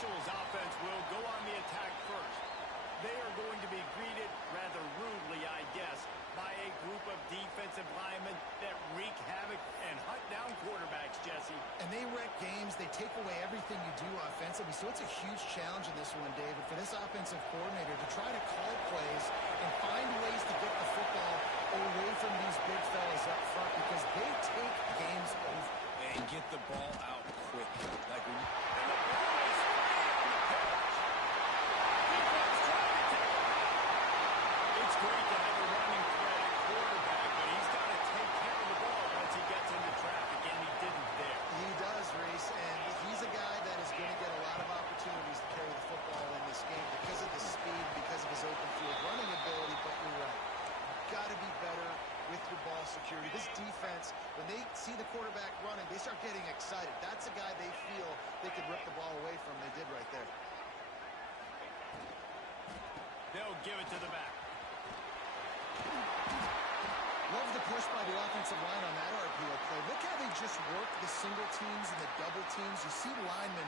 judicial's offense will go on the attack first. They are going to be greeted rather rudely, I guess, by a group of defensive linemen that wreak havoc and hunt down quarterbacks, Jesse. And they wreck games. They take away everything you do offensively. So it's a huge challenge in this one, David, for this offensive coordinator to try to call plays and find ways to get the football away from these big fellas up front because they take games over. And get the ball out quick. Like when and the ball is free on the pitch. Defense trying to take it out. It's great to have a running threat at quarterback, but he's got to take care of the ball once he gets into traffic, and he didn't there. He does, Reese, and he's a guy that is going to get a lot of opportunities to carry the football in this game because of the speed, because of his open field running ability, but you're right. Got to be better with your ball security. This defense, when they see the quarterback running, they start getting excited. That's a guy they feel they could rip the ball away from. They did right there. They'll give it to the back. Love the push by the offensive line on that RPO play. Look how they just work the single teams and the double teams. You see linemen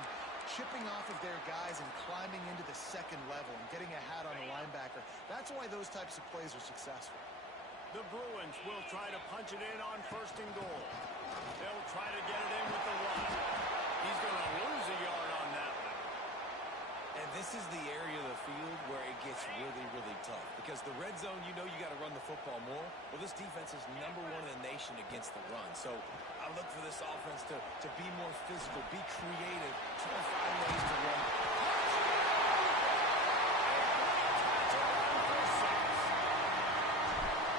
chipping off of their guys and climbing into the second level and getting a hat on the linebacker. That's why those types of plays are successful. The Bruins will try to punch it in on 1st and goal. They'll try to get it in with the run. He's going to lose a yard on that one. And this is the area of the field where it gets really, really tough. Because the red zone, you know you got to run the football more. Well, this defense is #1 in the nation against the run. So I look for this offense to be more physical, be creative, try to find ways to run.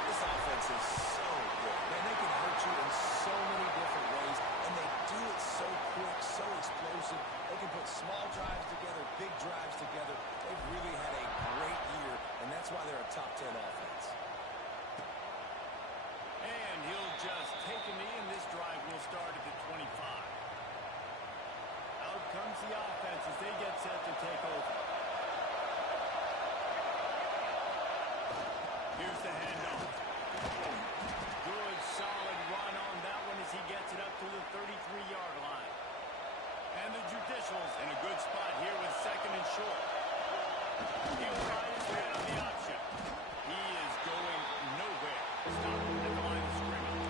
This offense is so good. Man, they can hurt you in so many different ways, and they do it so quick, so explosive. They can put small drives together, big drives together. They've really had a great year, and that's why they're a top 10 offense. And he'll just take a knee, and this drive will start at the 25. Out comes the offense as they get set to take over. Here's the handoff. Good, solid run on that one as he gets it up to the 33-yard line. And the judicial's in a good spot here with 2nd and short. He'll try his man on the option. He is going nowhere. Stop at the line of scrimmage.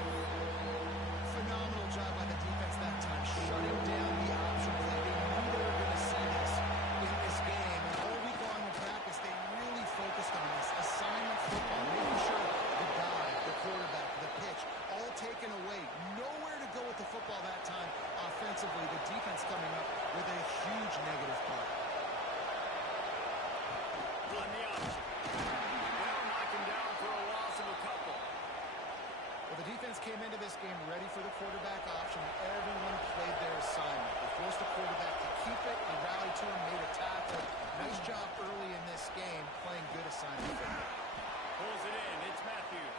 Phenomenal job by the defense that time, shutting down the option play. They knew they were going to see this in this game. And all week long in practice, they really focused on this assignment football, making sure the dive, the quarterback, the pitch, all taken away. Nowhere to go with the football that time offensively. The defense coming up with a huge negative play. On the option. They'll knock him down for a loss of a couple. Well, the defense came into this game ready for the quarterback option. Everyone played their assignment. They forced the quarterback to keep it. They rallied to him, made a tackle. Nice job early in this game, playing good assignment football. Pulls it in. It's Matthews.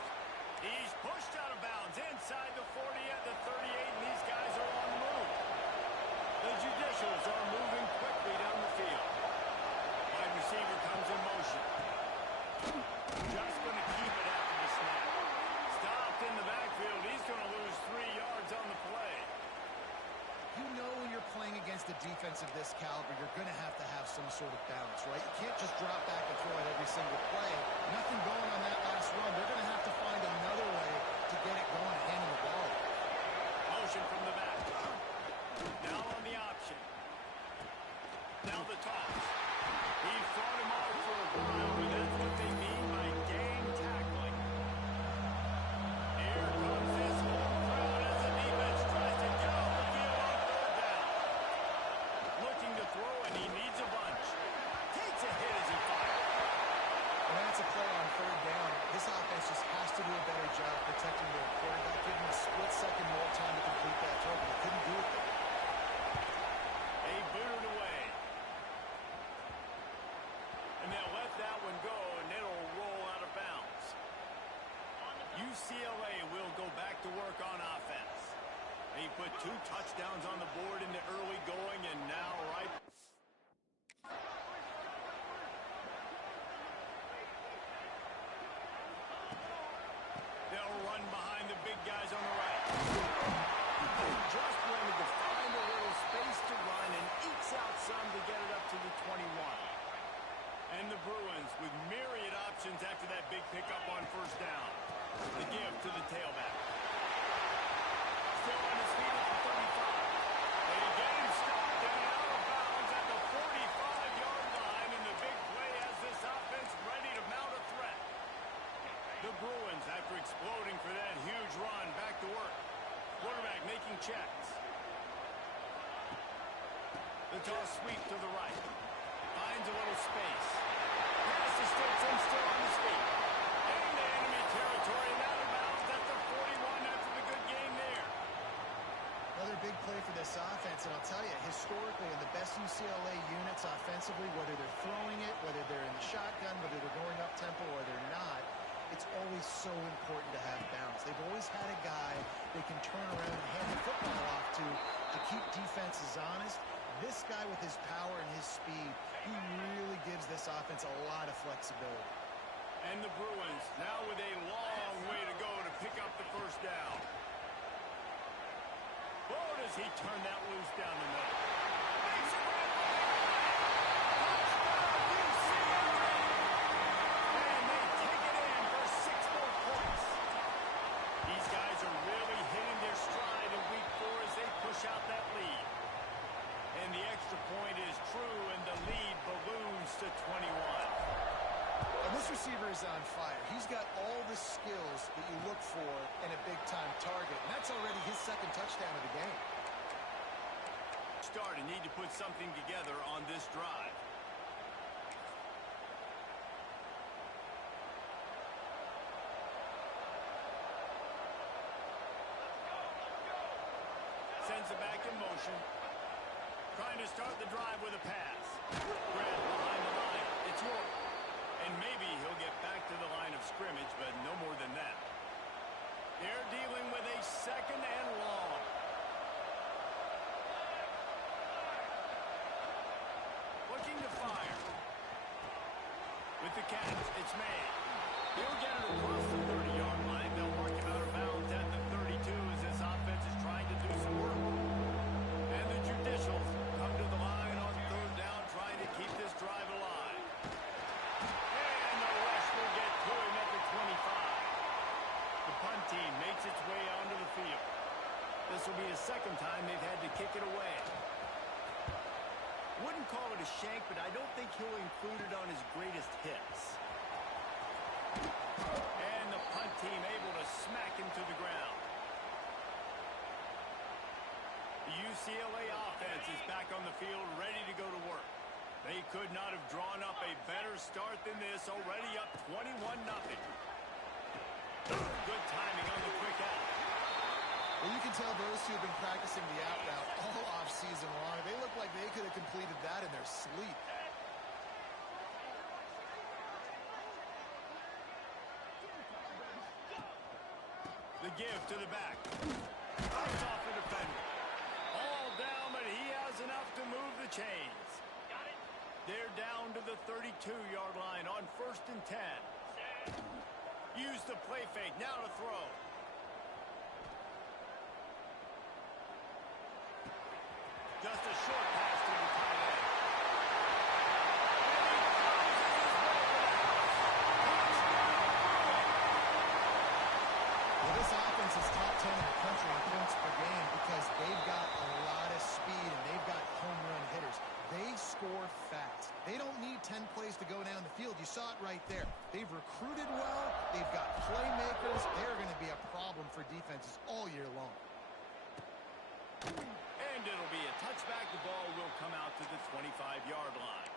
He's pushed out of bounds inside the 40 at the 38, and these guys are on the move. The judicials are moving quickly down the field. Wide receiver comes in motion. Just going to keep it after the snap. Stopped in the backfield. He's going to lose 3 yards on the play. You know when you're playing against a defense of this caliber, you're going to have some sort of balance, right? You can't just drop back and throw it every single play. Nothing going on that last run. They're going to have to find another way to get it going and handle the ball. Motion from the back. Now on the option. Now the toss. He fought him off for a while, but that's what they mean by game tackling. Here comes this whole crowd as the defense tries to get off the field on 3rd down. Looking to throw, and he needs a bunch. Takes a hit as he fires. And that's a play on 3rd down. This offense just has to do a better job protecting their quarterback, giving him a split second more time to complete that throw, but they couldn't do it there. They booted away. And they'll let that one go, and it'll roll out of bounds. UCLA will go back to work on offense. They put 2 touchdowns on the board in the early going, and now right. They'll run behind the big guys on the right. They just wanted to find a little space to run and ekes out some to get it up The give to the tailback. Still on his feet at the 35. They get him stopped and out of bounds at the 45-yard line, and the big play has this offense ready to mount a threat. The Bruins, after exploding for that huge run, back to work. Quarterback making checks. The toss sweep to the right. Finds a little space. Pass to Stetson, still on his feet. Into enemy territory and out of bounds at the 41 after the good game there. Another big play for this offense, and I'll tell you, historically, in the best UCLA units offensively, whether they're throwing it, whether they're in the shotgun, whether they're going up-tempo or they're not, it's always so important to have balance. They've always had a guy they can turn around and hand the football off to keep defenses honest. This guy with his power and his speed, he really gives this offense a lot of flexibility. And the Bruins now with a long way to go to pick up the first down. Oh, does he turn that loose down the middle? Makes it right by touchdown, UCLA! And they take it in for 6 more points. These guys are really hitting their stride in week 4 as they push out that lead. And the extra point is true, and the lead balloons to 21. And this receiver is on fire. He's got all the skills that you look for in a big-time target. And that's already his second touchdown of the game. Start and need to put something together on this drive. Sends it back in motion. Trying to start the drive with a pass. Grant behind the line. It's York. And maybe he'll get back to the line of scrimmage, but no more than that. They're dealing with a second and long. Looking to fire. With the catch, it's made. He'll get it across the 30-yard line. They'll mark him out of bounds at the 32 as this offense is trying to do some work. And the Judicials come to the line on third down, trying to keep this drive alive. And the rush will get to him at the 25. The punt team makes its way onto the field. This will be the second time they've had to kick it away. Wouldn't call it a shank, but I don't think he'll include it on his greatest hits. And the punt team able to smack him to the ground. The UCLA offense is back on the field, ready to go to work. They could not have drawn up a better start than this, already up 21-0. Good timing on the quick out. Well, you can tell those two have been practicing the out route all off-season long. They look like they could have completed that in their sleep. The give to the back. Fights off the defender. All down, but he has enough to move the chains. They're down to the 32-yard line on 1st and 10. Use the play fake. Now to throw. Just a short pass to the tight end. Well, this offense is top 10 in the country in points per game because they've got a lot of speed and they've got home run hitters. They score fast. They don't need 10 plays to go down the field. You saw it right there. They've recruited well. They've got playmakers. They're going to be a problem for defenses all year long. And it'll be a touchback. The ball will come out to the 25-yard line.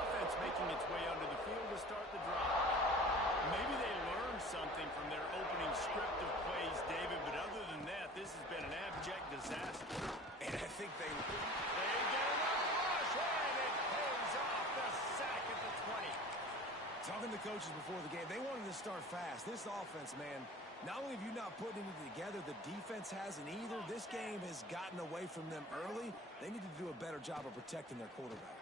Offense making its way under the field to start the drive. Maybe they learned something from their opening script of plays, David, but other than that, this has been an abject disaster. And I think they get enough rush, and it pays off the sack at the 20. Talking to coaches before the game, they wanted to start fast. This offense, man, not only have you not put anything together, the defense hasn't either. This game has gotten away from them early. They need to do a better job of protecting their quarterback.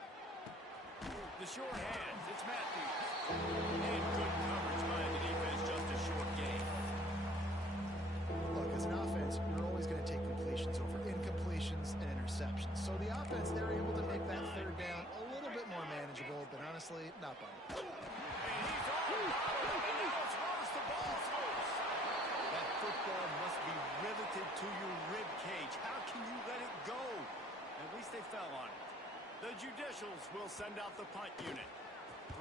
The short hands, it's Matthews. And good coverage by the defense, just a short game. Look, as an offense, you're always going to take completions over incompletions and interceptions. So the offense, they're able to make that third down a little bit more manageable, but honestly, not by much. And he's all bottled up, and now it's first Judicials will send out the punt unit.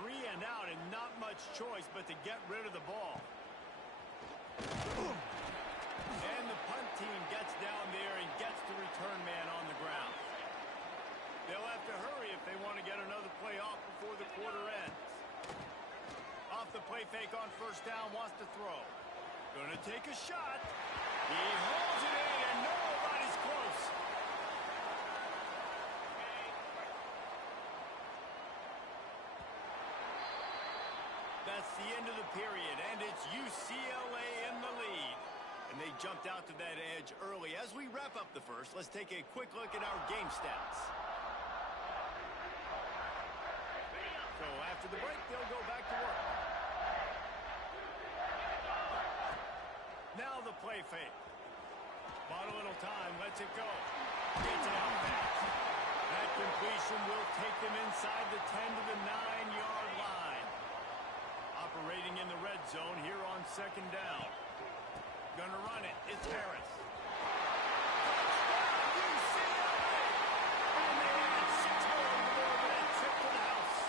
3 and out and not much choice but to get rid of the ball. And the punt team gets down there and gets the return man on the ground. They'll have to hurry if they want to get another play off before the quarter ends. Off the play fake on first down, wants to throw. Gonna take a shot. He holds it in and nobody's close. That's the end of the period, and it's UCLA in the lead. And they jumped out to that edge early. As we wrap up the first, let's take a quick look at our game stats. So after the break, they'll go back to work. Now the play fake. Bought a little time, lets it go. Gets it out fast. That completion will take them inside the 10 to the 9-yard line. Operating in the red zone here on second down. Gonna run it. It's Harris. Touchdown, UCLA! And they add 6 more before that trip to the house.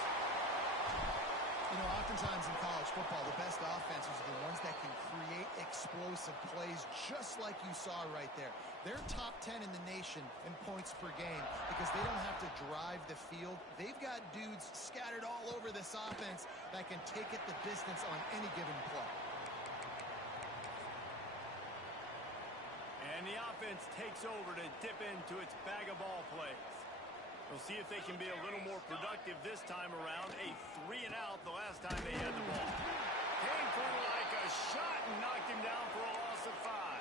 You know, oftentimes in college football, the best offenses are the ones that can create explosive plays just like you saw right there. They're top 10 in the nation in points per game because they don't have to drive the field. They've got dudes scattered all over this offense that can take it the distance on any given play. And the offense takes over to dip into its bag of ball plays. We'll see if they can be a little more productive this time around. A 3 and out the last time they had the ball. Came through like a shot and knocked him down for a loss of 5.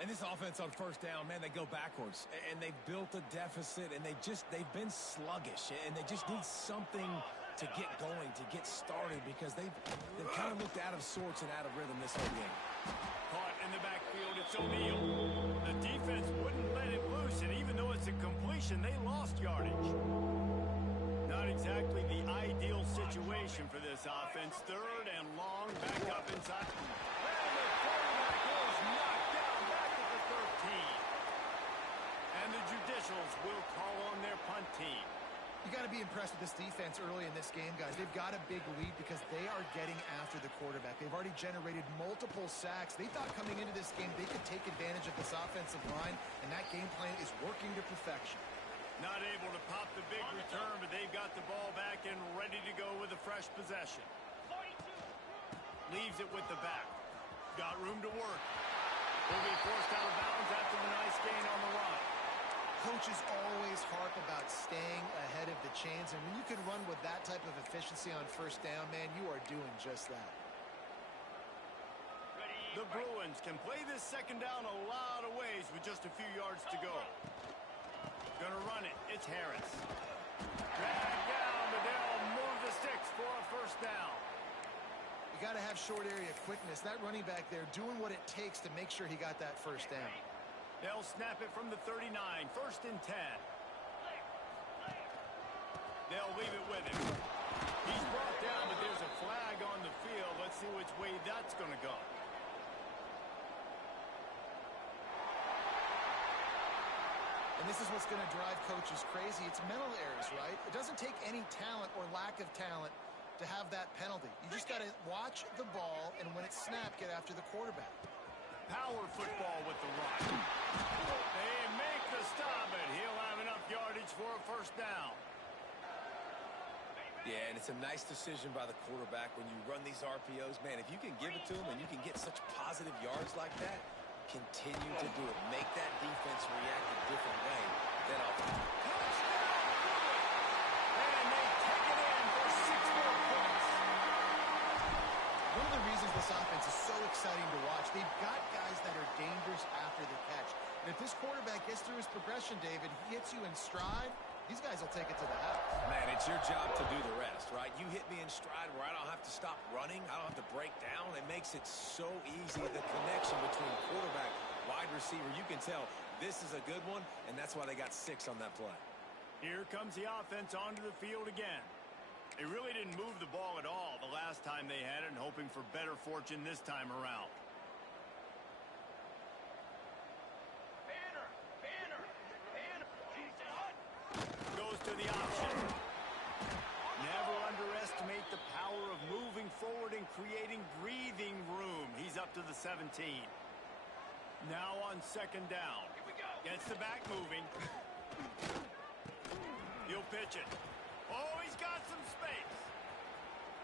And this offense on first down, man, they go backwards. And they've built a deficit, and they've been sluggish. And they just need something to get going, to get started, because they've kind of looked out of sorts and out of rhythm this whole game. Caught in the backfield, it's O'Neal. The defense wouldn't let it loose, and even though it's a completion, they lost yardage. Not exactly the ideal situation for this offense. 3rd and long, back up inside. And the quarterback is knocked down back at the 13. And the Judicials will call on their punt team. You got to be impressed with this defense early in this game, guys. They've got a big lead because they are getting after the quarterback. They've already generated multiple sacks. They thought coming into this game they could take advantage of this offensive line, and that game plan is working to perfection. Not able to pop the big return, but they've got the ball back and ready to go with a fresh possession. Leaves it with the back. Got room to work. Will be forced out of bounds after the nice gain on the run. Coaches always harp about staying ahead of the chains, and when you can run with that type of efficiency on first down, man, you are doing just that. The Bruins can play this second down a lot of ways with just a few yards to go. Gonna run it. It's Harris. Drag down, but they'll move the sticks for a first down. You got to have short area quickness. That running back there doing what it takes to make sure he got that first down. They'll snap it from the 39. 1st and 10. They'll leave it with him. He's brought down, but there's a flag on the field. Let's see which way that's going to go. And this is what's going to drive coaches crazy. It's mental errors, right? It doesn't take any talent or lack of talent to have that penalty. You just got to watch the ball, and when it's snapped, get after the quarterback. Power football with the run. They make the stop, and he'll have enough yardage for a first down. Yeah, and it's a nice decision by the quarterback when you run these RPOs. Man, if you can give it to him and you can get such positive yards like that, continue to do it. Make that defense react a different way than offense. And they take it in for 6 more points. One of the reasons this offense is so exciting to watch, they've got guys that are dangerous after the catch. And if this quarterback gets through his progression, David, he hits you in stride, these guys will take it to the house. Man, it's your job to do the rest, right? You hit me in stride where I don't have to stop running. I don't have to break down. It makes it so easy. The connection between quarterback, wide receiver, you can tell this is a good one, and that's why they got 6 on that play. Here comes the offense onto the field again. They really didn't move the ball at all the last time they had it, and hoping for better fortune this time around. Goes to the option. 17. Now on second down. Gets the back moving. He'll pitch it. Oh, he's got some space.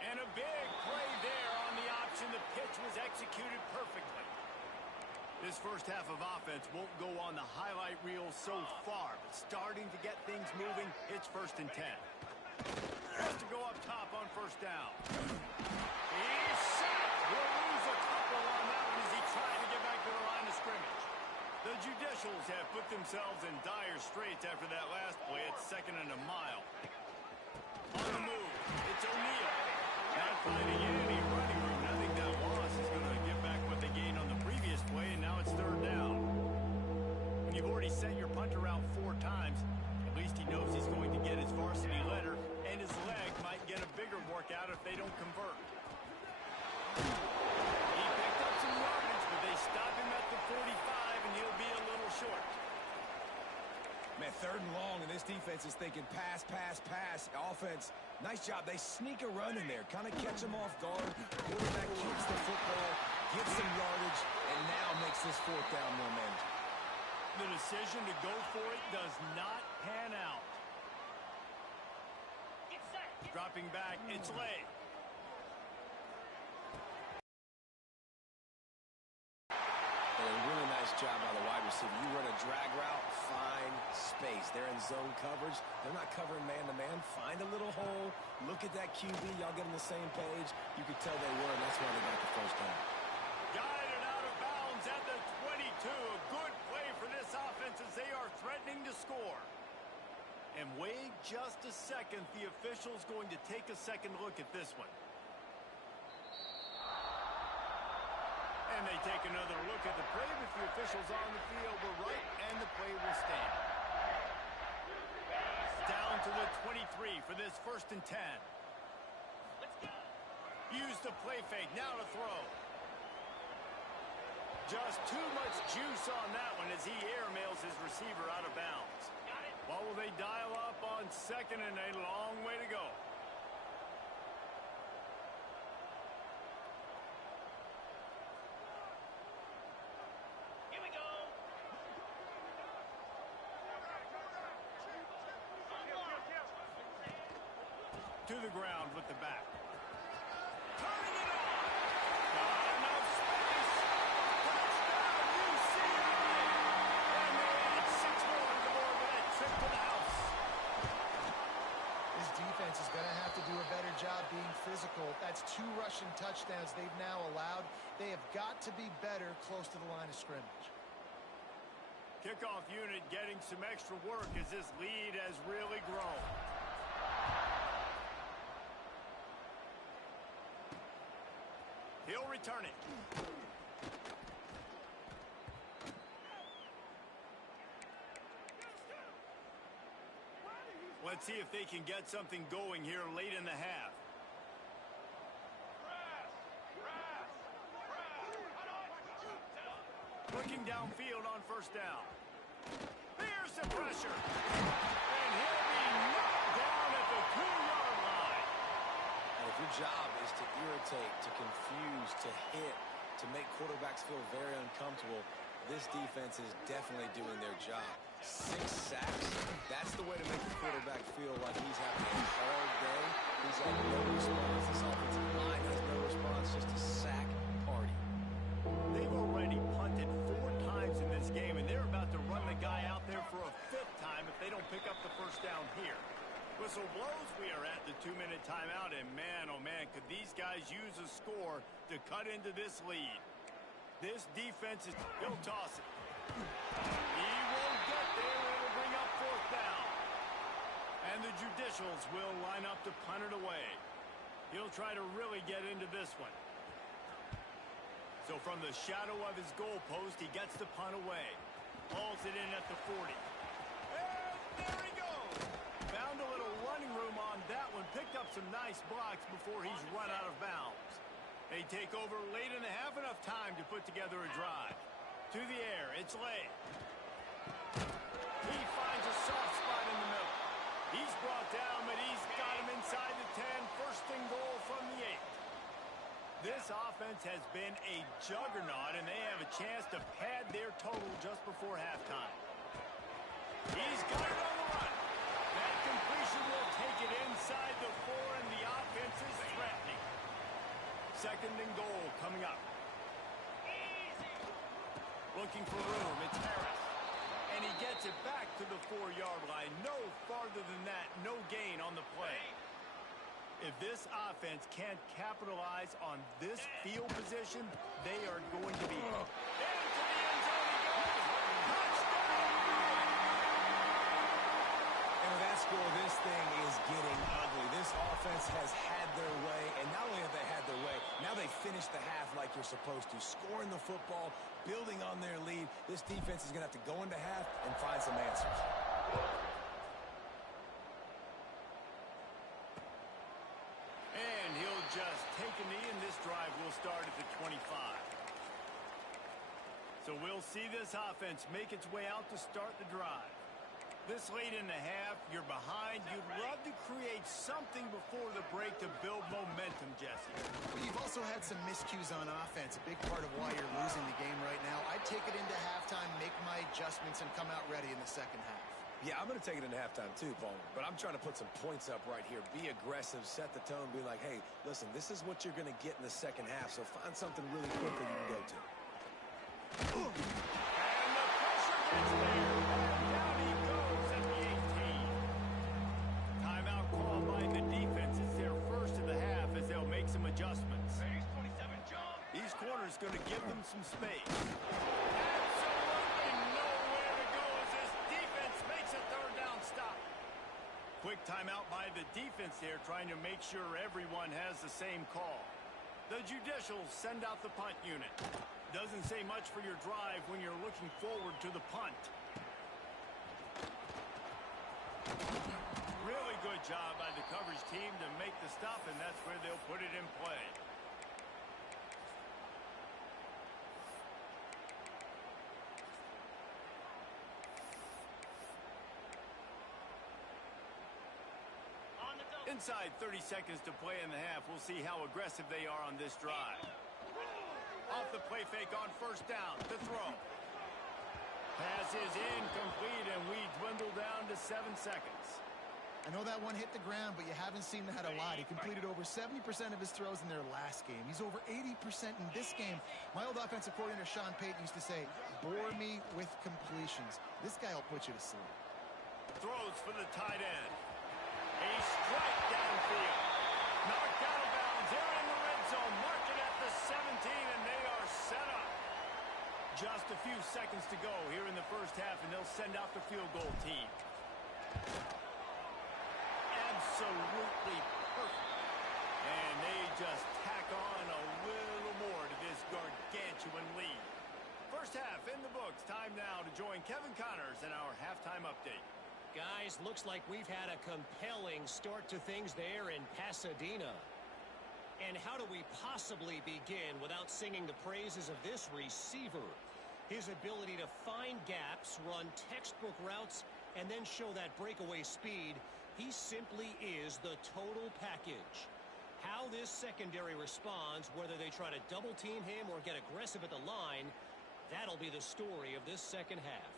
And a big play there on the option. The pitch was executed perfectly. This first half of offense won't go on the highlight reel so far, but starting to get things moving. It's 1st and 10. Has to go up top on first down. He's sacked. We'll lose a couple on that one as he tried to get back to the line of scrimmage. The Judicials have put themselves in dire straits after that last play. It's 2nd and a mile. On the move, it's O'Neal. Not finding any running room. I think that loss is going to give back what they gained on the previous play, and now it's 3rd down. When you've already sent your punter out 4 times, at least he knows he's going to get his varsity letter, and his leg might get a bigger workout if they don't convert. He picked up some yardage, but they stop him at the 45, and he'll be a little short. Man, 3rd and long, and this defense is thinking pass, pass, pass. Offense, nice job. They sneak a run in there, kind of catch them off guard. Quarterback keeps the football, gets some yardage, and now makes this 4th down more manageable. The decision to go for it does not pan out. Dropping back, it's Lay. A really nice job by the wide receiver. You run a drag route, find space. They're in zone coverage. They're not covering man-to-man. Find a little hole. Look at that QB. Y'all get on the same page. You could tell they were, and that's why they got the first down. Guided out of bounds at the 22. A good play for this offense as they are threatening to score. And wait just a second. The official's going to take a second look at this one. And they take another look at the play, but the officials on the field were right, and the play will stand. Down to the 23 for this 1st and 10. Use the play fake, now to throw. Just too much juice on that one as he airmails his receiver out of bounds. What will they dial up on 2nd and a long way to go? Here we go. To the ground with the back. Turning it on. Not enough space. Touchdown, UCLA. And they add 6 more to the board with that trip to the house. This defense is going to have to do a better job being physical. That's 2 rushing touchdowns they've now allowed. They have got to be better close to the line of scrimmage. Kickoff unit getting some extra work as this lead has really grown. He'll return it. Let's see if they can get something going here late in the half. Looking downfield on first down. There's the pressure. And he'll be knocked down at the 2-yard line. And if your job is to irritate, to confuse, to hit, to make quarterbacks feel very uncomfortable, this defense is definitely doing their job. 6 sacks, that's the way to make the quarterback feel like he's having a hard day. He's had no response. This offensive line has no response, just a sack party. They've already punted 4 times in this game, and they're about to run the guy out there for a 5th time if they don't pick up the first down here. Whistle blows, we are at the 2-minute timeout, and man, oh man, could these guys use a score to cut into this lead. This defense is, he'll toss it. He won't get there, it'll bring up 4th down. And the Judicials will line up to punt it away. He'll try to really get into this one. So from the shadow of his goal post, he gets the punt away. Hauls it in at the 40. And there he goes. Found a little running room on that one. Picked up some nice blocks before he's run out of bounds. They take over late in the half, enough time to put together a drive. To the air, it's Lay. He finds a soft spot in the middle. He's brought down, but he's got him inside the 10. 1st and goal from the 8. This offense has been a juggernaut, and they have a chance to pad their total just before halftime. He's got it on the run. That completion will take it inside the 4, and the offense is threatening. 2nd and goal coming up. Looking for room. It's Harris. And he gets it back to the 4-yard line. No farther than that. No gain on the play. If this offense can't capitalize on this field position, they are going to be into the end zone he goes. Touchdown! And with that score, this thing is getting ugly. This offense has had their way, and not only have they had their way, now they finish the half like you're supposed to, scoring the football, building on their lead. This defense is going to have to go into half and find some answers. And he'll just take a knee, and this drive will start at the 25. So we'll see this offense make its way out to start the drive. This late in the half, you're behind. You'd love to create something before the break to build momentum, Jesse. Well, you've also had some miscues on offense, a big part of why you're losing the game right now. I'd take it into halftime, make my adjustments, and come out ready in the second half. Yeah, I'm going to take it into halftime too, Paul. But I'm trying to put some points up right here. Be aggressive, set the tone, be like, hey, listen, this is what you're going to get in the second half, so find something really quick that you can go to. And the pressure gets there. And down he goes at the 18. Timeout call by the defense. It's their first of the half as they'll make some adjustments. These corners going to give them some space. Absolutely nowhere to go as this defense makes a 3rd down stop. Quick timeout by the defense there, trying to make sure everyone has the same call. The judicials send out the punt unit. Doesn't say much for your drive when you're looking forward to the punt. Really good job by the coverage team to make the stop, and that's where they'll put it in play. Inside 30 seconds to play in the half. We'll see how aggressive they are on this drive. Off the play fake on 1st down. The throw. Pass is incomplete, and we dwindle down to 7 seconds. I know that one hit the ground, but you haven't seen that a lot. He completed over 70% of his throws in their last game. He's over 80% in this game. My old offensive coordinator, Sean Payton, used to say, bore me with completions. This guy will put you to sleep. Throws for the tight end. A strike downfield. Knocked out of bounds. They're in the red zone. Mark it at the 17, and they are set up. Just a few seconds to go here in the first half, and they'll send out the field goal team. Absolutely perfect. And they just tack on a little more to this gargantuan lead. First half in the books. Time now to join Kevin Connors in our halftime update. Guys, looks like we've had a compelling start to things there in Pasadena. And how do we possibly begin without singing the praises of this receiver? His ability to find gaps, run textbook routes, and then show that breakaway speed. He simply is the total package. How this secondary responds, whether they try to double team him or get aggressive at the line, that'll be the story of this second half.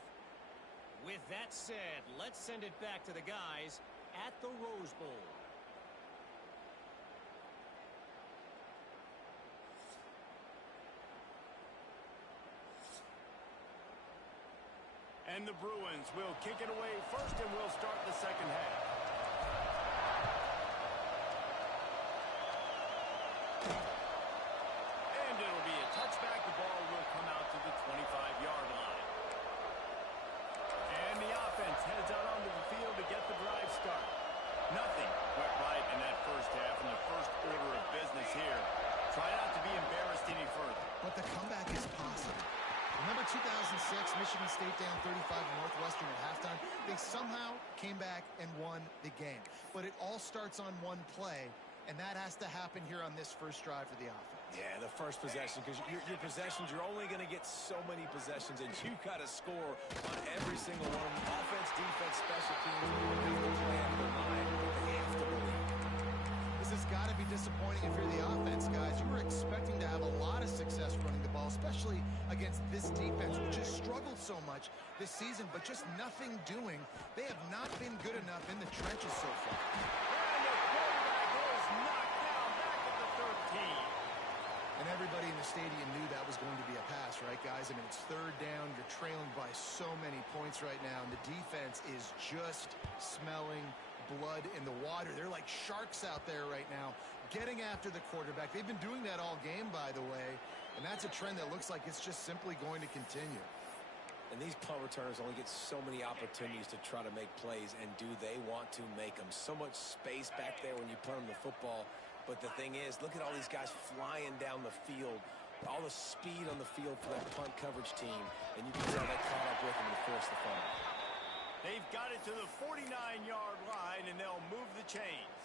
With that said, let's send it back to the guys at the Rose Bowl. And the Bruins will kick it away first, and we'll start the second half. And it'll be a touchback. The ball will come out to the 25-yard line. And the offense heads out onto the field to get the drive started. Nothing went right in that first half, and the first order of business here. Try not to be embarrassed any further. But the comeback is possible. Remember 2006, Michigan State down 35 to Northwestern at halftime? They somehow came back and won the game. But it all starts on one play, and that has to happen here on this first drive for the offense. Yeah, the first possession, because your possessions, you're only going to get so many possessions, and you got to score on every single one of them. Offense, defense, special teams, they have to play under the line. They have to believe. This This has got to be disappointing if you're the offense, guys. You were expecting to have a lot of success running the ball, especially against this defense, which has struggled so much this season, but just nothing doing. They have not been good enough in the trenches so far. And the quarterback is knocked down back at the 13. And everybody in the stadium knew that was going to be a pass, right, guys? I mean, it's third down. You're trailing by so many points right now, and the defense is just smelling blood in the water. They're like sharks out there right now, getting after the quarterback. They've been doing that all game, by the way, and that's a trend that looks like it's just simply going to continue. And these punt returners only get so many opportunities to try to make plays, and do they want to make them? So much space back there when you punt them the football. But the thing is, look at all these guys flying down the field, all the speed on the field for that punt coverage team, and you can tell they caught up with them to force the fumble. They've got it to the 49-yard line, and they'll move the chains.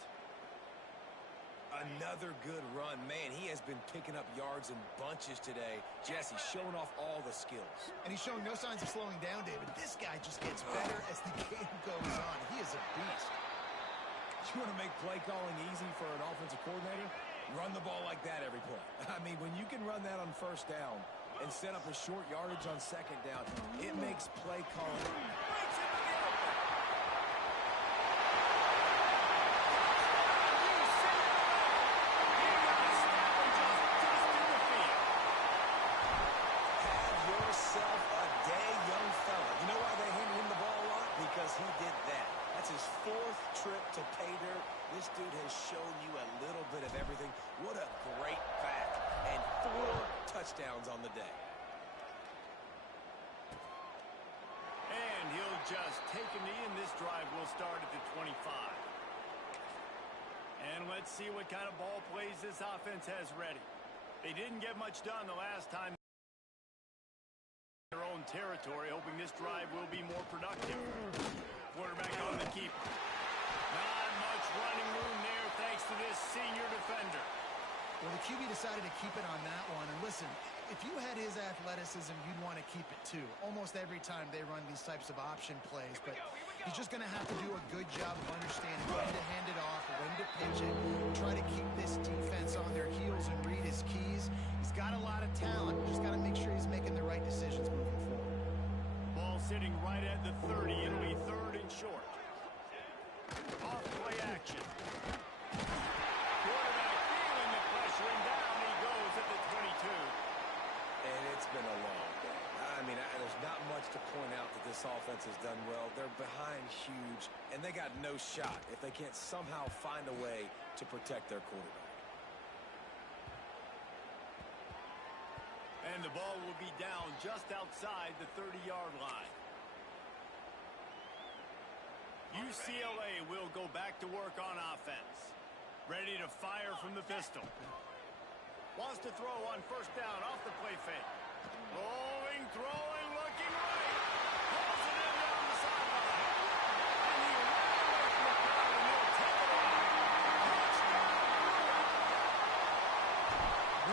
Another good run. Man, he has been picking up yards in bunches today. Jesse showing off all the skills. And he's showing no signs of slowing down, David. This guy just gets better as the game goes on. He is a beast. You want to make play calling easy for an offensive coordinator? Run the ball like that every play. I mean, when you can run that on first down and set up a short yardage on second down, it makes play calling. Breaks into the open. UCLA. He got snapping just in the field. Have yourself a day, young fella. You know why they handed him the ball a lot? Because he did that. That's his fourth trip to pay dirt. This dude has shown you a little bit of everything. What a great back. And 4 touchdowns on the day. And he'll just take a knee, and this drive will start at the 25. And let's see what kind of ball plays this offense has ready. They didn't get much done the last time in their own territory, hoping this drive will be more productive. Quarterback on the keeper. Not much running room there thanks to this senior defender. Well, the QB decided to keep it on that one. And listen, if you had his athleticism, you'd want to keep it too. Almost every time they run these types of option plays. But he's just going to have to do a good job of understanding when to hand it off, when to pitch it, try to keep this defense on their heels and read his keys. He's got a lot of talent. Just got to make sure he's making the right decisions moving forward. Ball sitting right at the 30. It'll be third and short. Off play action. Quarterback feeling the pressure, and down he goes at the 22. And it's been a long day. I mean, there's not much to point out that this offense has done well. They're behind huge, and they got no shot if they can't somehow find a way to protect their quarterback. And the ball will be down just outside the 30-yard line. UCLA will go back to work on offense. Ready to fire from the pistol. Wants to throw on first down off the play fake. Rolling, throwing, looking right. Pulls it in down the sideline. And he ran away from the crowd, and he'll take it on. Touchdown, Bruin.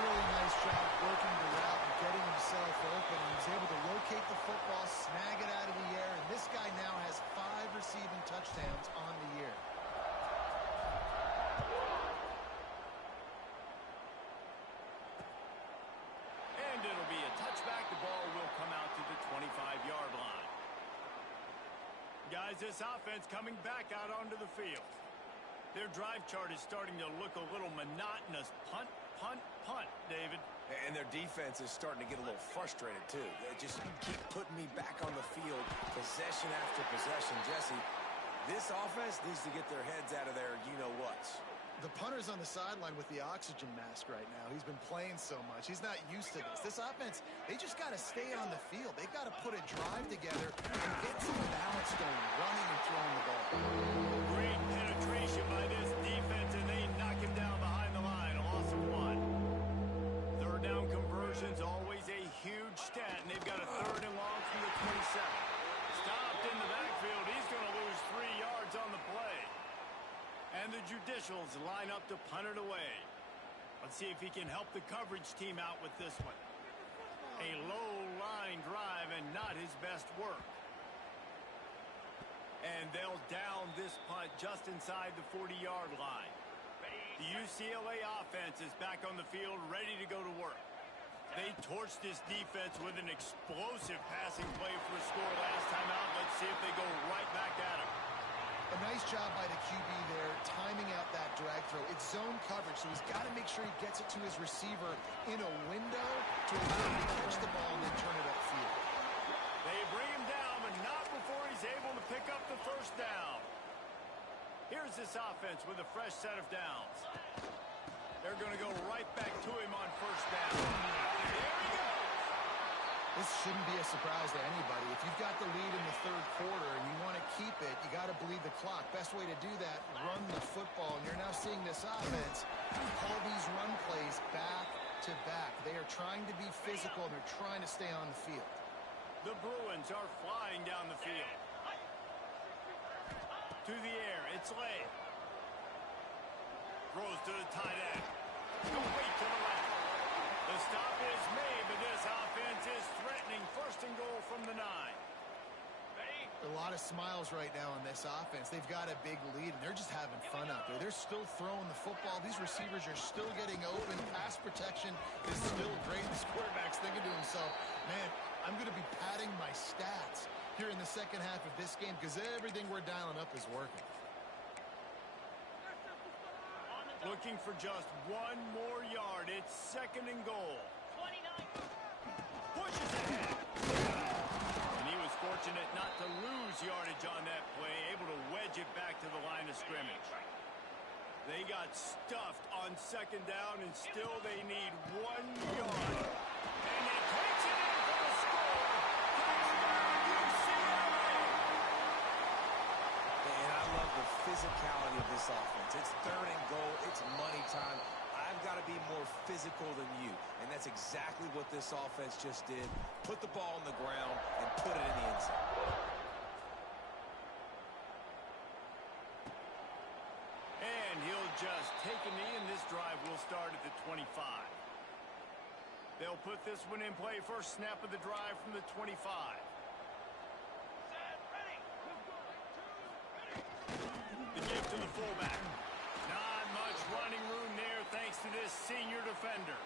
Really nice job working the route and getting himself open. He was able to locate the football, snag it out of the air, and this guy now has 5 receiving touchdowns on the year. And it'll be a touchback. The ball will come out to the 25-yard line. Guys, this offense coming back out onto the field. Their drive chart is starting to look a little monotonous. Punt, punt, punt, David. And their defense is starting to get a little frustrated, too. They just keep putting me back on the field, possession after possession. Jesse, this offense needs to get their heads out of their you-know-whats. The punter's on the sideline with the oxygen mask right now. He's been playing so much. He's not used to this. This offense, they just got to stay on the field. They've got to put a drive together and get some balance going, running and throwing the ball. Great penetration by this defense, and they knock him down behind the line. A loss of 1. Third down conversion's always a huge stat, and they've got a third and long from the 27. Stopped in the backfield. He's going to lose 3 yards on the play. And the Judicials line up to punt it away. Let's see if he can help the coverage team out with this one. A low line drive and not his best work. And they'll down this punt just inside the 40-yard line. The UCLA offense is back on the field, ready to go to work. They torched this defense with an explosive passing play for a score last time out. Let's see if they go right back at him. A nice job by the QB there, timing out that drag throw. It's zone coverage, so he's got to make sure he gets it to his receiver in a window to allow him to catch the ball and then turn it upfield. They bring him down, but not before he's able to pick up the first down. Here's this offense with a fresh set of downs. They're going to go right back to him on first down. There he goes. This shouldn't be a surprise to anybody. If you've got the lead in the third quarter and you want to keep it, you got to bleed the clock. Best way to do that, run the football. And you're now seeing this offense call these run plays back to back. They are trying to be physical, and they're trying to stay on the field. The Bruins are flying down the field. To the air, it's Lay. Throws to the tight end. Complete to the left. The stop is made, but this offense is threatening first and goal from the 9. A lot of smiles right now on this offense. They've got a big lead, and they're just having fun out there. They're still throwing the football. These receivers are still getting open. Pass protection is still great. This quarterback's thinking to himself, man, I'm going to be padding my stats here in the second half of this game because everything we're dialing up is working. Looking for just one more yard. It's second and goal. 29. Pushes ahead. And he was fortunate not to lose yardage on that play, able to wedge it back to the line of scrimmage. They got stuffed on second down, and still they need 1 yard. And it takes it in for the score. Touchdown, UCLA! And I love the physicality of this offense. It's third and goal. It's money time. I've got to be more physical than you. And that's exactly what this offense just did. Put the ball on the ground and put it in the end zone. And he'll just take a knee, and this drive will start at the 25. They'll put this one in play. First snap of the drive from the 25. The give to the fullback. Not much running room there thanks to this senior defender.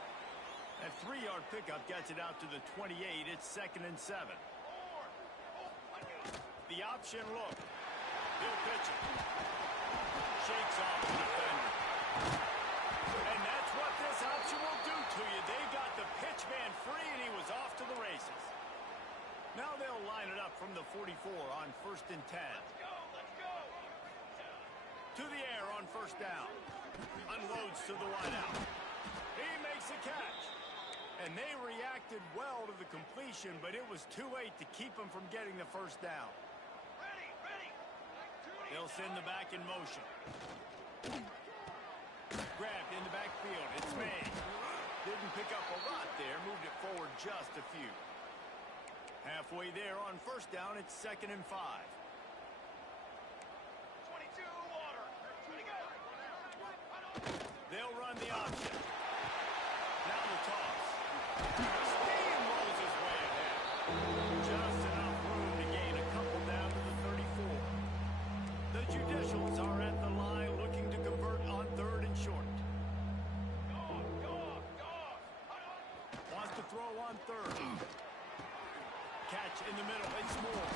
That 3-yard pickup gets it out to the 28. It's second and 7. The option look. He'll pitch it. Shakes off the defender. And that's what this option will do to you. They got the pitch man free, and he was off to the races. Now they'll line it up from the 44 on first and 10. To the air on first down. Unloads to the wideout. He makes a catch. And they reacted well to the completion, but it was too late to keep him from getting the first down. They'll send the back in motion. Grabbed in the backfield. It's made. Didn't pick up a lot there. Moved it forward just a few. Halfway there on first down. It's second and 5. They'll run the option. Now the toss. Steamrolls his way ahead. Just enough room to gain a couple down to the 34. The Judicials are at the line looking to convert on third and short. Wants to throw on third. Catch in the middle. It's Moore.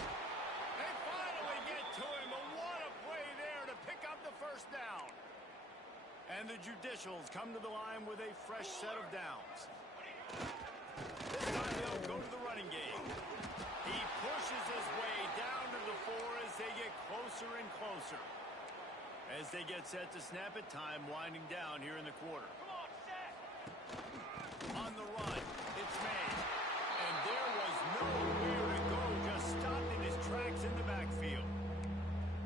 They finally get to him. But what a play there to pick up the first down. And the Judicials come to the line with a fresh set of downs. This time they'll go to the running game. He pushes his way down to the 4 as they get closer and closer. As they get set to snap it, time winding down here in the quarter. On the run, it's made. And there was nowhere to go, just stopped in his tracks in the backfield.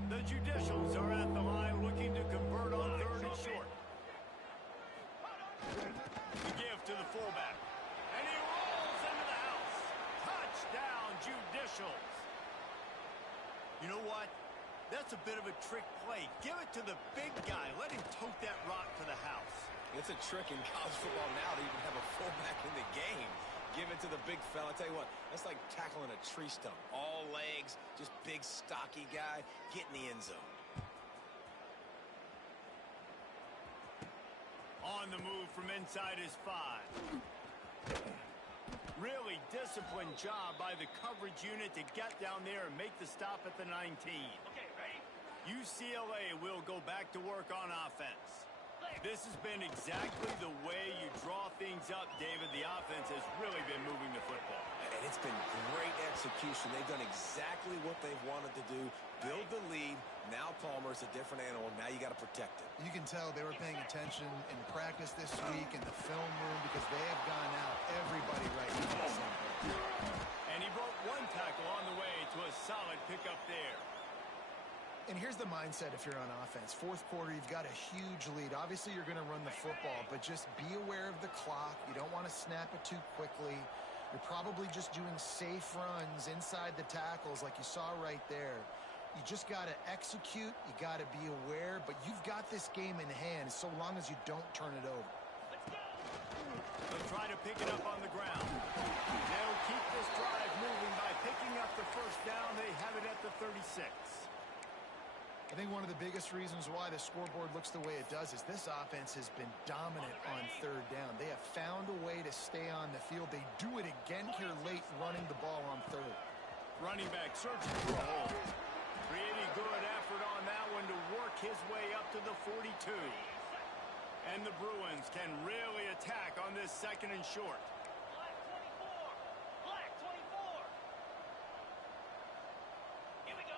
The Judicials are at the line looking to convert on third and short. The give to the fullback. And he rolls into the house. Touchdown, Judicials. You know what? That's a bit of a trick play. Give it to the big guy. Let him tote that rock to the house. It's a trick in college football now to even have a fullback in the game. Give it to the big fella. I tell you what, that's like tackling a tree stump. All legs, just big, stocky guy. Get in the end zone. the move from inside his 5. Really disciplined job by the coverage unit to get down there and make the stop at the 19. Okay, ready? UCLA will go back to work on offense. This has been exactly the way you draw things up, David. The offense has really been moving the football. And it's been great execution. They've done exactly what they've wanted to do. Build the lead. Now Palmer's a different animal. Now you got to protect it. You can tell they were paying attention in practice this week in the film room because they have gone out everybody right now. And he broke one tackle on the way to a solid pickup there. And here's the mindset if you're on offense. Fourth quarter, you've got a huge lead. Obviously, you're going to run the football, but just be aware of the clock. You don't want to snap it too quickly. You're probably just doing safe runs inside the tackles like you saw right there. You just got to execute. You got to be aware, but you've got this game in hand so long as you don't turn it over. They'll try to pick it up on the ground. They'll keep this drive moving by picking up the first down. They have it at the 36. I think one of the biggest reasons why the scoreboard looks the way it does is this offense has been dominant on third down. They have found a way to stay on the field. They do it again here late running the ball on third. Running back searching for a hole. Pretty good effort on that one to work his way up to the 42. And the Bruins can really attack on this second and short. Black 24. Black 24. Here we go.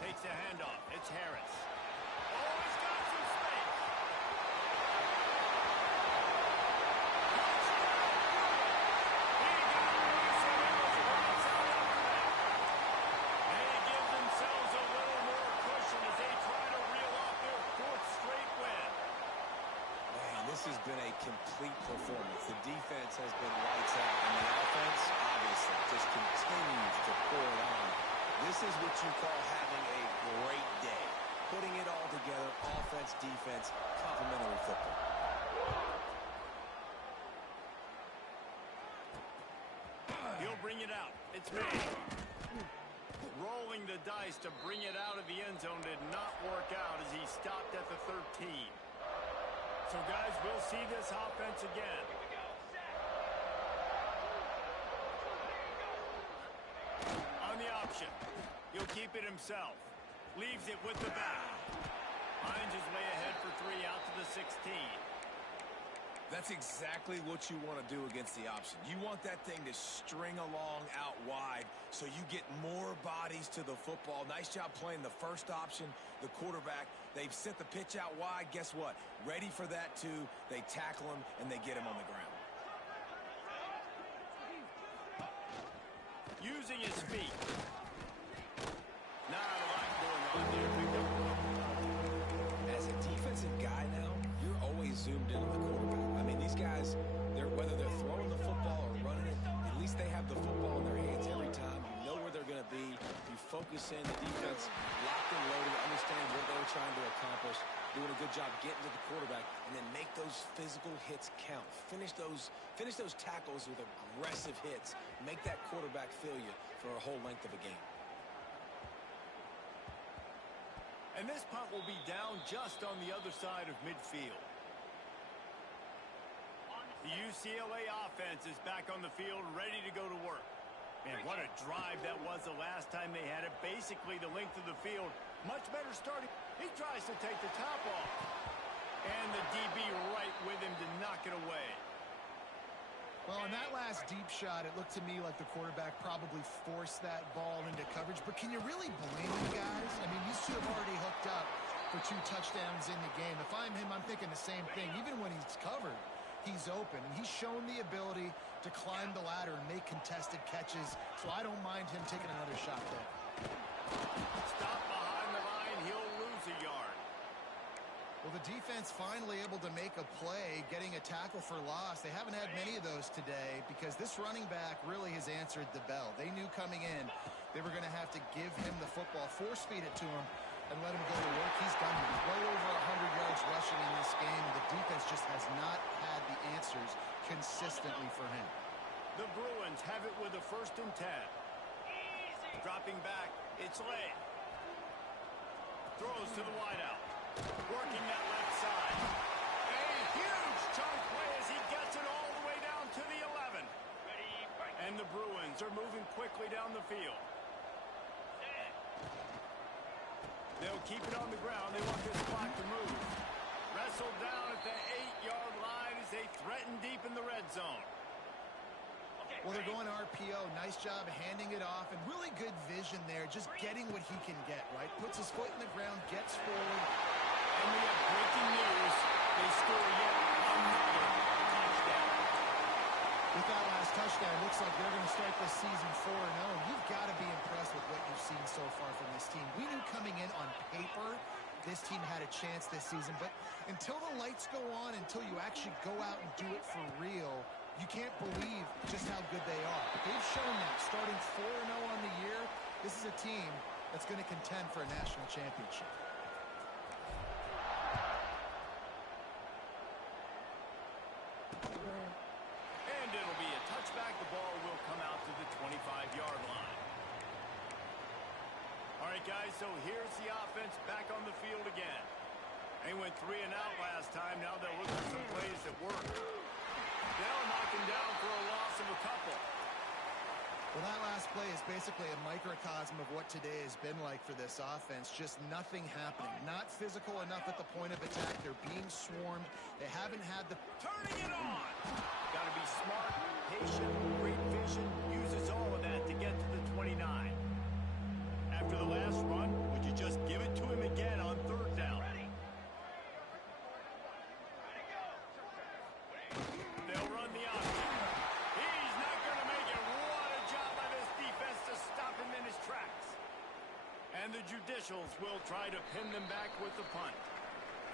Takes the handoff. It's Harris. Oh, he's got some space. He got loose and he was right side after that. They give themselves a little more cushion as they try to reel off their 4th straight win. Man, this has been a complete performance. The defense has been lights out, and the offense, obviously, just continues to pour it on. This is what you call having a great day. Putting it all together, offense, defense, complementary football. He'll bring it out. It's made. Rolling the dice to bring it out of the end zone did not work out as he stopped at the 13. So, guys, we'll see this offense again. On the option. He'll keep it himself. Leaves it with the back. Finds his way ahead for 3 out to the 16. That's exactly what you want to do against the option. You want that thing to string along out wide so you get more bodies to the football. Nice job playing the first option, the quarterback. They've sent the pitch out wide. Guess what? Ready for that, too. They tackle him, and they get him on the ground. Using his feet. Not a lot going on there. As a defensive guy now, you're always zoomed in on the quarterback. I mean, these guys, whether they're throwing the football or running it, at least they have the football in their hands every time. You know where they're going to be. You focus in, the defense locked and loaded, understand what they're trying to accomplish, doing a good job getting to the quarterback, and then make those physical hits count. Finish those tackles with aggressive hits. Make that quarterback feel you for a whole length of a game. And this punt will be down just on the other side of midfield. The UCLA offense is back on the field, ready to go to work. Man, what a drive that was the last time they had it. Basically the length of the field. Much better starting. He tries to take the top off. And the DB right with him to knock it away. Well, on that last deep shot, it looked to me like the quarterback probably forced that ball into coverage. But can you really blame him, guys? I mean, these two have already hooked up for 2 touchdowns in the game. If I'm him, I'm thinking the same thing. Even when he's covered, he's open. And he's shown the ability to climb the ladder and make contested catches. So I don't mind him taking another shot there. Stop behind the line. He'll lose a yard. Well, the defense finally able to make a play, getting a tackle for loss. They haven't had many of those today because this running back really has answered the bell. They knew coming in they were going to have to give him the football, force feed it to him, and let him go to work. He's done it. Well over 100 yards rushing in this game. The defense just has not had the answers consistently for him. The Bruins have it with a 1st and 10. Dropping back, it's Lay. Throws to the wideout. Working that left side. And he huge chunk play as he gets it all the way down to the 11. Ready, break. And the Bruins are moving quickly down the field. Set. They'll keep it on the ground. They want this clock to move. Wrestled down at the 8-yard line as they threaten deep in the red zone. Okay, Well, they're ready. going RPO. Nice job handing it off, and really good vision there, just getting what he can get, right? Puts his foot in the ground, gets forward. And we have breaking news. They score yet another touchdown. With that last touchdown, it looks like they're going to start this season 4-0. You've got to be impressed with what you've seen so far from this team. We knew coming in on paper this team had a chance this season, but until the lights go on, until you actually go out and do it for real, you can't believe just how good they are. They've shown that starting 4-0 on the year. This is a team that's going to contend for a national championship. And it'll be a touchback. The ball will come out to the 25-yard line. All right, guys, so here's the offense back on the field again. They went 3 and out last time. Now they'll look for some plays that work. They'll knock him down for a loss of a couple. Well, that last play is basically a microcosm of what today has been like for this offense. Just nothing happening. Not physical enough at the point of attack. They're being swarmed. They haven't had the... Turning it on. Got to be smart, patient, great vision. Uses all of that to get to the 29. After the last run, would you just give it to him again on third down? Ready. They'll run the option. He's not going to make it. What a job by this defense to stop him in his tracks. And the Judicials will try to pin them back with the punt.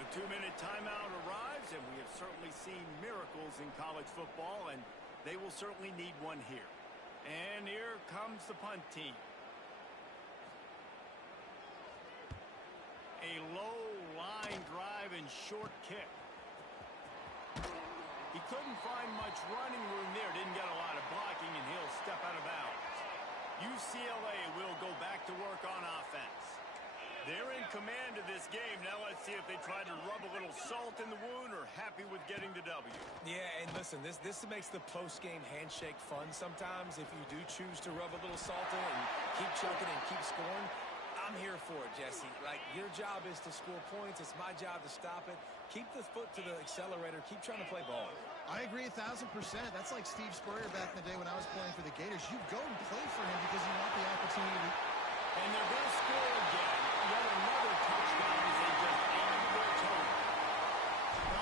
The 2-minute timeout arrives, and we have certainly seen miracles in college football, and they will certainly need one here. And here comes the punt team. A low line drive and short kick. He couldn't find much running room there. Didn't get a lot of blocking, and he'll step out of bounds. UCLA will go back to work on offense. They're in command of this game. Now let's see if they try to rub a little salt in the wound or happy with getting the W. Yeah, and listen, this makes the post-game handshake fun sometimes if you do choose to rub a little salt in and keep chucking and keep scoring. I'm here for it, Jesse. Like, your job is to score points. It's my job to stop it. Keep the foot to the accelerator. Keep trying to play ball. I agree 1,000%. That's like Steve Spurrier back in the day when I was playing for the Gators. You go and play for him because you want the opportunity. And they're going to score again. Yet another touchdown as they just aimed their total.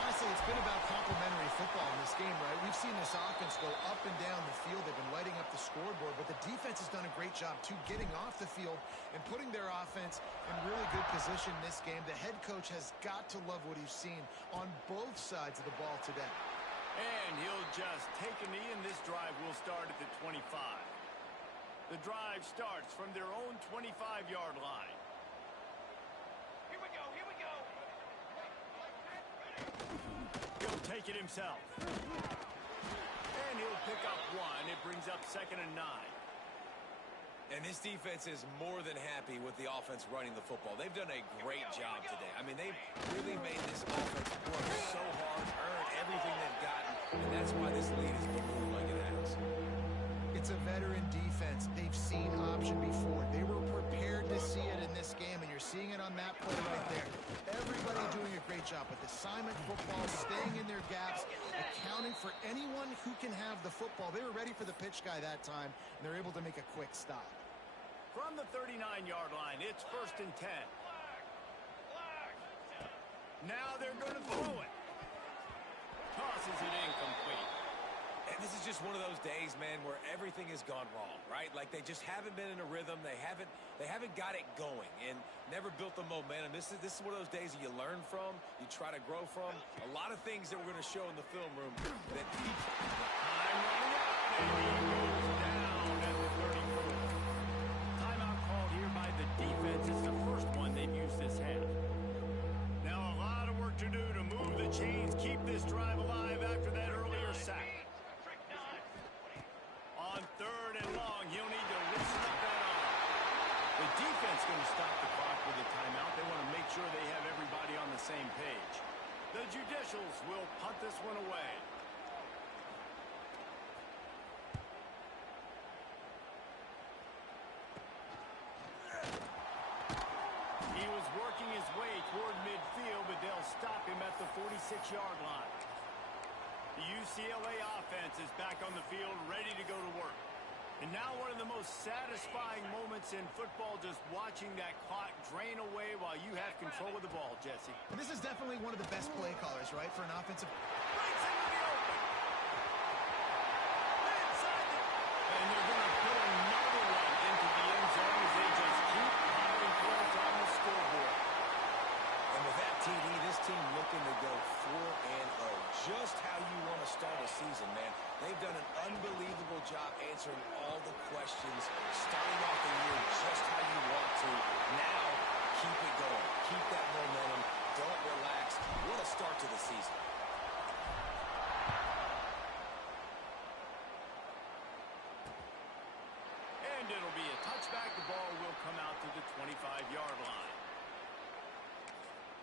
Honestly, it's been about complementary football in this game, right? We've seen this offense go up and down the field. They've been lighting up the scoreboard, but the defense has done a great job, too, getting off the field and putting their offense in really good position in this game. The head coach has got to love what he's seen on both sides of the ball today. And he'll just take a knee, and this drive will start at the 25. The drive starts from their own 25-yard line. Here we go, here we go. He'll take it himself. And he'll pick up one. It brings up 2nd and 9. And this defense is more than happy with the offense running the football. They've done a great job today. I mean, they've really made this offense work so hard, earn everything they've gotten, and that's why this lead has been moved like it has. It's a veteran defense. They've seen option before. They were prepared to see it in this game, and you're seeing it on that play right there. Everybody doing a great job with assignment football, staying in their gaps, accounting for anyone who can have the football. They were ready for the pitch guy that time, and they're able to make a quick stop. From the 39-yard line, it's 1st and 10. Now they're going to throw it. Tosses it incomplete. And this is just one of those days, man, where everything has gone wrong, right? Like they just haven't been in a rhythm. They haven't got it going and never built the momentum. This is one of those days that you learn from, you try to grow from. A lot of things that we're going to show in the film room that people... Time running out, and he goes down at the 34. Timeout called here by the defense. It's the first one they've used this half. Now a lot of work to do to move the chains, keep this drive alive after that earlier sack. On 3rd and long, he'll need to loosen up that arm. The defense going to stop the clock with a timeout. They want to make sure they have everybody on the same page. The Judicials will punt this one away. He was working his way toward midfield, but they'll stop him at the 46-yard line. The UCLA offense is back on the field, ready to go to work. And now one of the most satisfying moments in football, just watching that clock drain away while you have control of the ball, Jesse. This is definitely one of the best play callers, right, for an offensive. Breaks into the open. Inside the... And they're going to put another one into the end zone as they just keep piling points on the scoreboard. And with that TD, this team looking to go 4-0. Just how you want to start a season, man. They've done an unbelievable job answering all the questions, starting off the year just how you want to. Now, keep it going. Keep that momentum. Don't relax. What a start to the season. And it'll be a touchback. The ball will come out to the 25-yard line.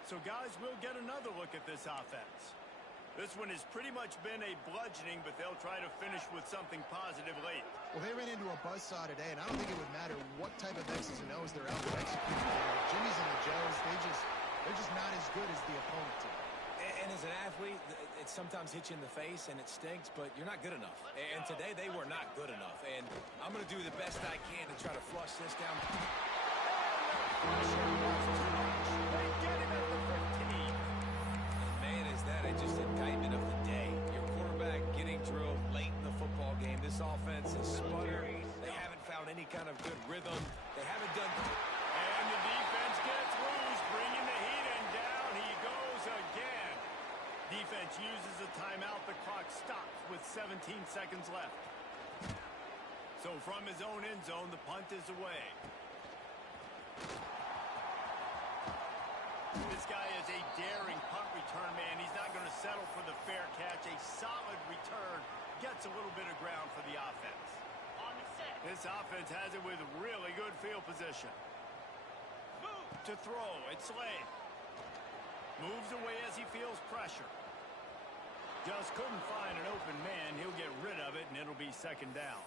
So, guys, we'll get another look at this offense. This one has pretty much been a bludgeoning, but they'll try to finish with something positive late. Well, they ran into a buzzsaw today, and I don't think it would matter what type of X's and O's they're out to execute. The Jimmies and the Joes, they're just not as good as the opponent today. And as an athlete, it sometimes hits you in the face and it stinks, but you're not good enough. And today they were not good enough. And I'm going to do the best I can to try to flush this down. They get him at the 15. And man, is that just indictment of the day. Your quarterback getting drilled late in the football game. This offense is sputtering. They haven't found any kind of good rhythm. They haven't done... And the defense gets loose, bringing the heat, and down he goes again. Defense uses a timeout. The clock stops with 17 seconds left. So from his own end zone, the punt is away. This guy is a daring punt return man. He's not going to settle for the fair catch. A solid return gets a little bit of ground for the offense. On the set. This offense has it with really good field position. Move. To throw, it's Slade. Moves away as he feels pressure. Just couldn't find an open man. He'll get rid of it, and it'll be second down.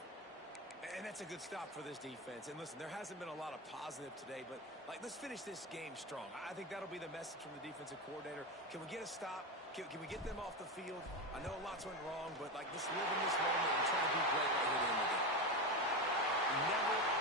And that's a good stop for this defense. And listen, there hasn't been a lot of positive today, but let's finish this game strong. I think that'll be the message from the defensive coordinator. Can we get a stop? Can we get them off the field? I know lots went wrong, but let's live in this moment and try to do great right here in the game. Never a